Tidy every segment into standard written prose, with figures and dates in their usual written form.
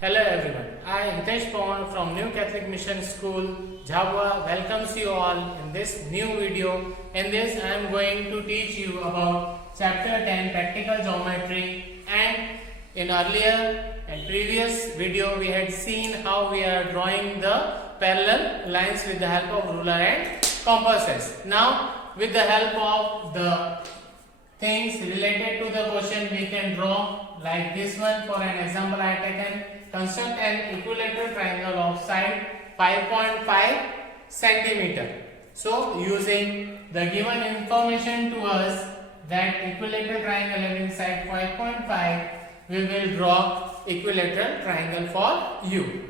Hello everyone, I Hitesh Pawan from New Catholic Mission School, Jhabua welcomes you all in this new video. In this I am going to teach you about chapter 10 practical geometry, and in earlier and previous video we had seen how we are drawing the parallel lines with the help of ruler and compasses. Now with the help of the things related to the question we can draw like this one. For an example I have taken, construct an equilateral triangle of side 5.5 centimeter. So using the given information to us that equilateral triangle having side 5.5, we will draw equilateral triangle for you.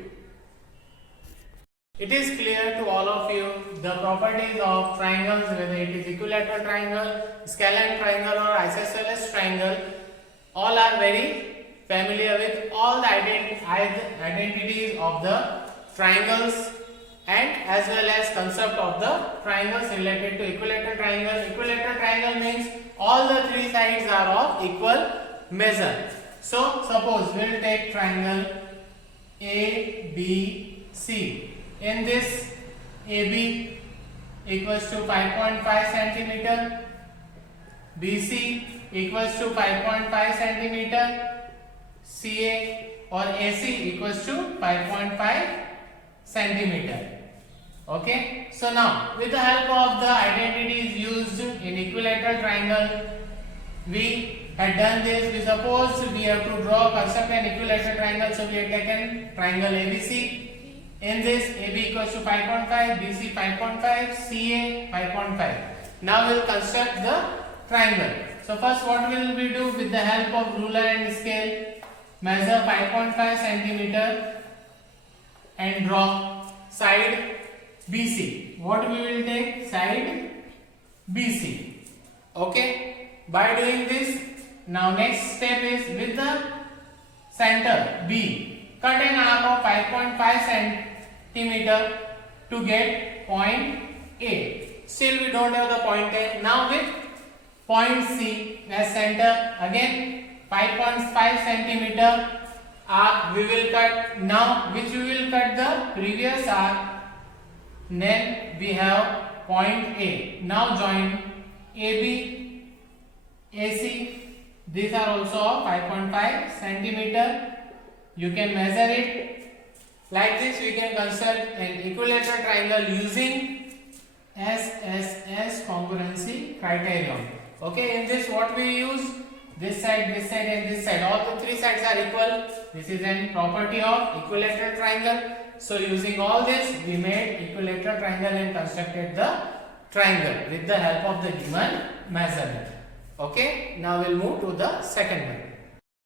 It is clear to all of you the properties of triangles, whether it is equilateral triangle, scalene triangle or isosceles triangle. All are very familiar with all the identities of the triangles and as well as concept of the triangles related to equilateral triangle. Equilateral triangle means all the three sides are of equal measure. So suppose we will take triangle ABC. In this AB equals to 5.5 centimeter, BC equals to 5.5 centimeter, CA or AC equals to 5.5 centimeter. Okay, so now with the help of the identities used in equilateral triangle, we had done this. We suppose we have to construct an equilateral triangle, so we have taken triangle ABC. In this AB equals to 5.5, BC 5.5, CA 5.5. Now we will construct the triangle. So first what will we do? With the help of ruler and scale, measure 5.5 centimeter and draw side BC. What we will take? Side BC. Okay. By doing this, now next step is with the center B, cut an arc of 5.5 centimeter to get point A. Still we don't have the point A. Now with point C as center, again 5.5 centimeter arc we will cut. Now which we will cut the previous arc, then we have point A. Now join AB, AC, these are also 5.5 centimeter. You can measure it. Like this we can construct an equilateral triangle using SSS congruency criterion. Okay, in this what we use? This side and this side. All the three sides are equal. This is a property of equilateral triangle. So using all this we made equilateral triangle and constructed the triangle with the help of the given measurement. Okay, now we'll move to the second one.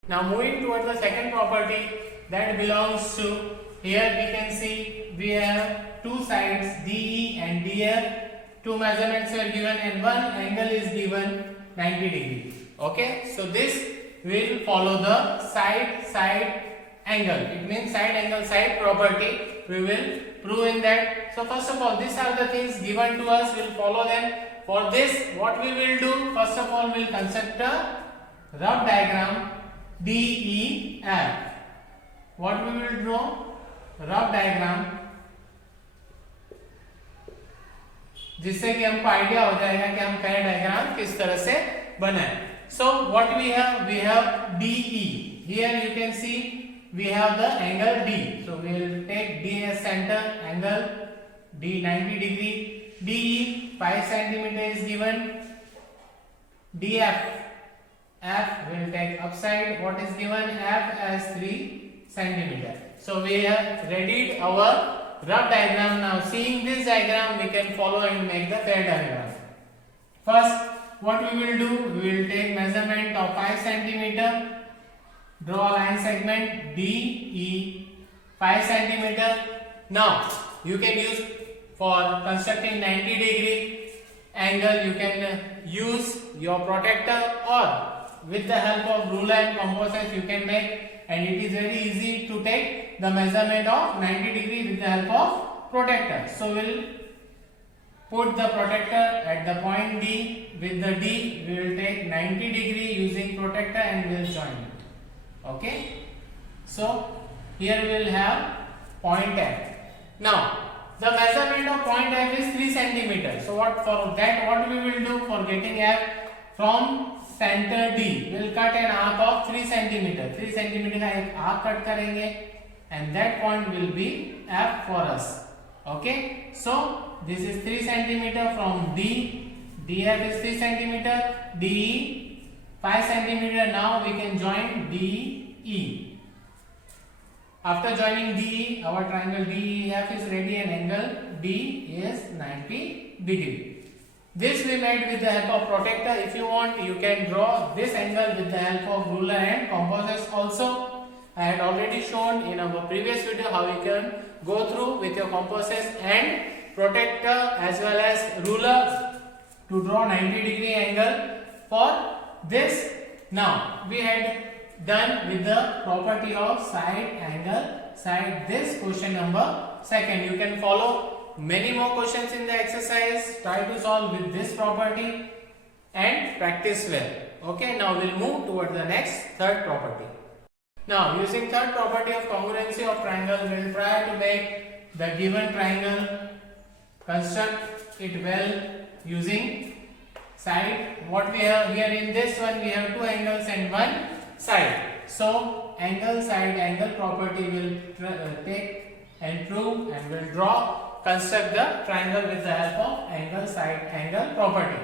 Now moving towards the second property that belongs to, here we can see we have two sides DE and DF. Two measurements were given and one angle is given 90 degree. Okay, so this will follow the side angle. It means side angle side property. We will prove in that. So first of all, these are the things given to us. We will follow them. For this, what we will do? First of all, we will construct a rough diagram DEF. What we will draw? Rough diagram, जिससे कि हमको idea हो जाएगा कि हम कई diagram किस तरह से बनाएं. So what we have DE. Here you can see we have the angle D. So we will take D as center, angle D 90 degree. DE 5 centimeter is given. DF, F will take upside. What is given? F as 3 centimeter. So we have readied our rough diagram. Now seeing this diagram we can follow and make the fair diagram. First what we will do? We will take measurement of 5 centimeter. Draw a line segment DE 5 centimeter. Now you can use for constructing 90 degree angle, you can use your protractor or with the help of ruler and compasses you can make. And it is very easy to take the measurement of 90 degree with the help of protractor. So we'll put the protractor at the point D. With the D we will take 90 degree using protractor and we'll join it. Okay. So Here we will have point F. Now the measurement of point F is 3 cm. So what for that what we will do for getting F from center D, we will cut an arc of 3 cm. 3 cm का एक arc cut करेंगे and that point will be F for us. Okay, so this is 3 cm from D. DF is 3 cm. DE 5 cm. Now we can join DE. After joining DE, our triangle DEF is ready and angle D is 90 degree. This we made with the help of protractor. If you want, you can draw this angle with the help of ruler and compasses also. I had already shown in our previous video how you can go through with your compasses and protractor as well as ruler to draw 90 degree angle for this. Now we had done with the property of side angle side. This question number 2. You can follow many more questions in the exercise. Try to solve with this property and practice well. Okay, now we'll move toward the next third property. Now using third property of congruency of triangle, we'll try to make the given triangle, construct it well using side. What we have here in this one, we have 2 angles and 1 side. So angle side angle property will take and prove and will draw, construct the triangle with the help of angle side angle property.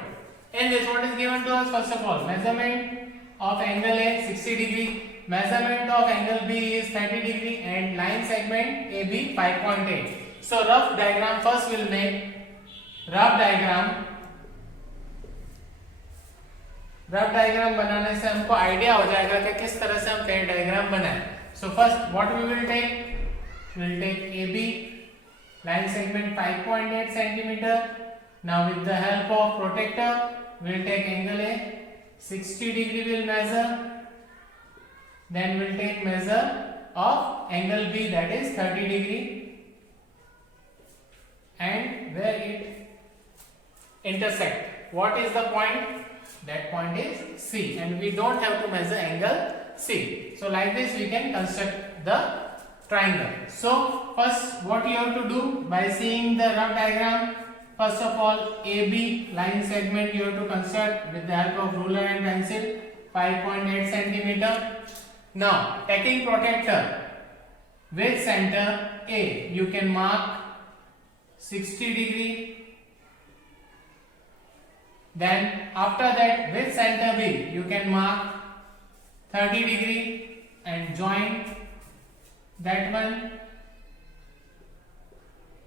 In this, what is given to us? First of all, measurement of angle A 60 degree, measurement of angle B is 30 degree and line segment AB 5.8. So rough diagram first we'll make. Rough diagram बनाने से हमको idea हो जाएगा कि किस तरह से हम फेयर डायग्राम बनाएं. So first what we will take AB line segment 5.8 cm. Now with the help of protractor we will take angle A 60 degree will measure, then we will take measure of angle B that is 30 degree and where it intersect. What is the point? That point is C and we don't have to measure angle C. So like this we can construct the triangle. So first what you have to do by seeing the rough diagram, first of all AB line segment you have to construct with the help of ruler and pencil 5.8 cm. Now taking protractor with center A, you can mark 60 degree. Then after that with center B you can mark 30 degree and join that one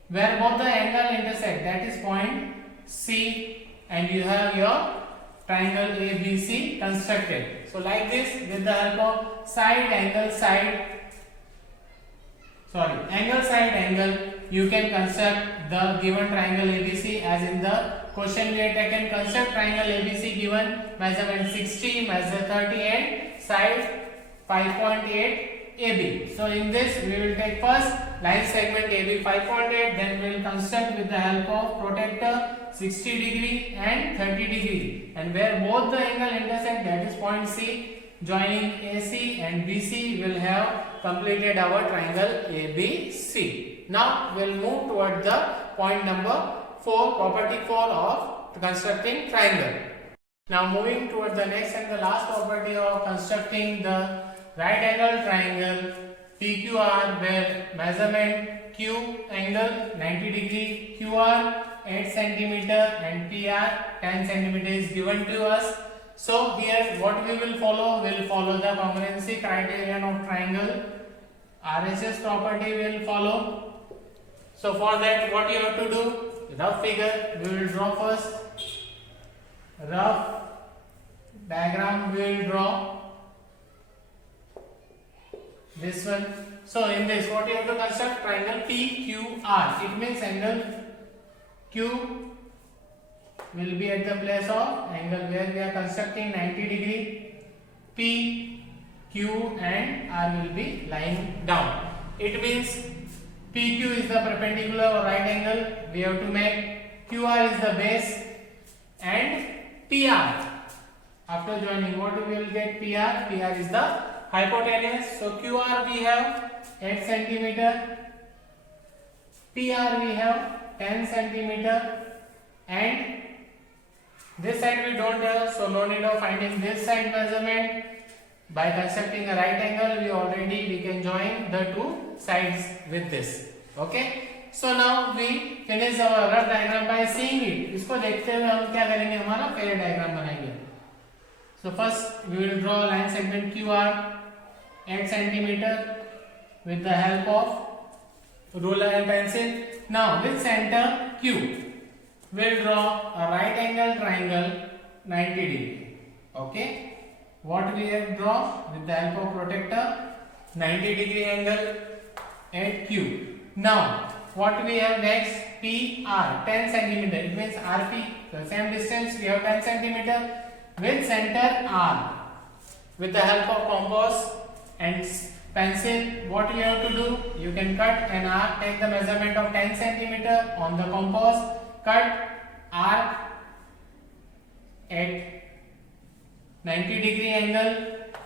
where both the angle intersect, that is point C, and you have your triangle ABC constructed. So like this with the help of angle side angle you can construct the given triangle ABC. As in the question we have taken, construct triangle ABC given measurement 60, measure 30 and side 5.8 AB. So in this we will take first line segment AB 5.8, then we will construct with the help of protractor 60 degree and 30 degree, and where both the angle intersect, that is point C, joining AC and BC, will have completed our triangle ABC. Now we will move toward the point number 4, property 4 of constructing triangle. Now moving toward the next and the last property of constructing the right angle triangle PQR, where measurement Q angle 90 degree, QR 8 cm and PR 10 cm is given to us. So here what we will follow? We will follow the congruency criterion of triangle. RHS property will follow. So for that what you have to do? Rough figure we will draw first. Rough diagram we will draw. This one. So in this what you have to construct? Triangle PQR. It means angle Q will be at the place of angle where we are constructing 90 degree. P, Q and R will be lying down. It means PQ is the perpendicular or right angle we have to make. QR is the base and PR. After joining what we will get? PR. PR is the hypotenuse. So QR we have 8 centimeter. PR we have 10 centimeter, and this side we don't have, so no need of finding this side measurement. By constructing a right angle, we can join the two sides with this. Okay, so now we finish our rough diagram by seeing it. इसको देखते हुए हम क्या करेंगे, हमारा पहले diagram बनाएंगे. So first we will draw line segment QR 8 centimeter with the help of ruler and pencil. Now with center Q, we'll draw a right angle triangle 90 degree. Okay, what we have drawn with the help of protractor, 90 degree angle at Q. Now what we have next, PR 10 centimeter, it means RP, the same distance we have 10 centimeter with center R. With the help of compass and pencil, what you have to do, you can cut an arc, take the measurement of 10 centimeter on the compass, cut arc at 90 degree angle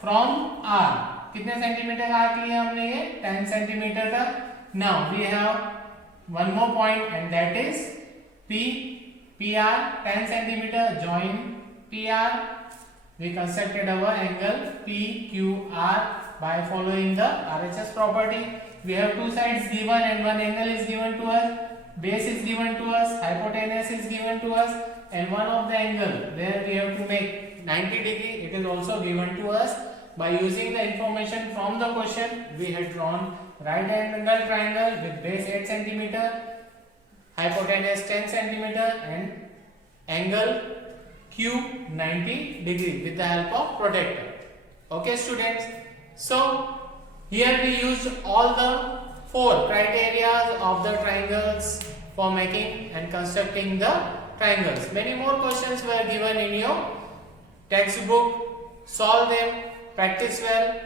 from R. कितने centimetre का arc लिया हमने, ये 10 centimetre तक. Now we have one more point, and that is PR 10 centimeter. Join PR. We constructed our angle PQR by following the RHS property. We have two sides given and one angle is given to us. Base is given to us, hypotenuse is given to us, and one of the angle where we have to make 90 degree, it is also given to us. By using the information from the question, we had drawn right angle triangle with base 8 centimeter, hypotenuse 10 centimeter, and angle Q 90 degree with the help of protractor. Okay students, so here we used all the 4 criteria of the triangles for making and constructing the triangles. Many more questions were given in your textbook. Solve them, practice well.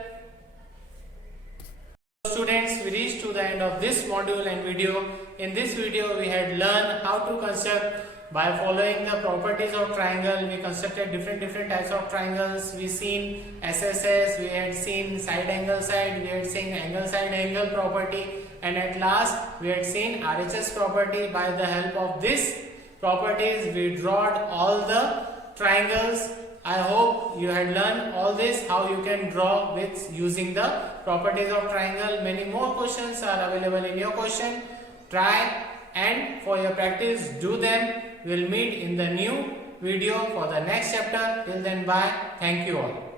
Students, we reached to the end of this module and video. In this video we had learned how to construct by following the properties of triangle. We constructed different types of triangles. We seen SSS, we had seen side angle side, we had seen angle side angle property, and at last we had seen RHS property. By the help of these properties we drawed all the triangles. I hope you had learned all this, how you can draw with using the properties of triangle. Many more questions are available in your question. Try, and for your practice do them. We'll meet in the new video for the next chapter. Till then, bye. Thank you all.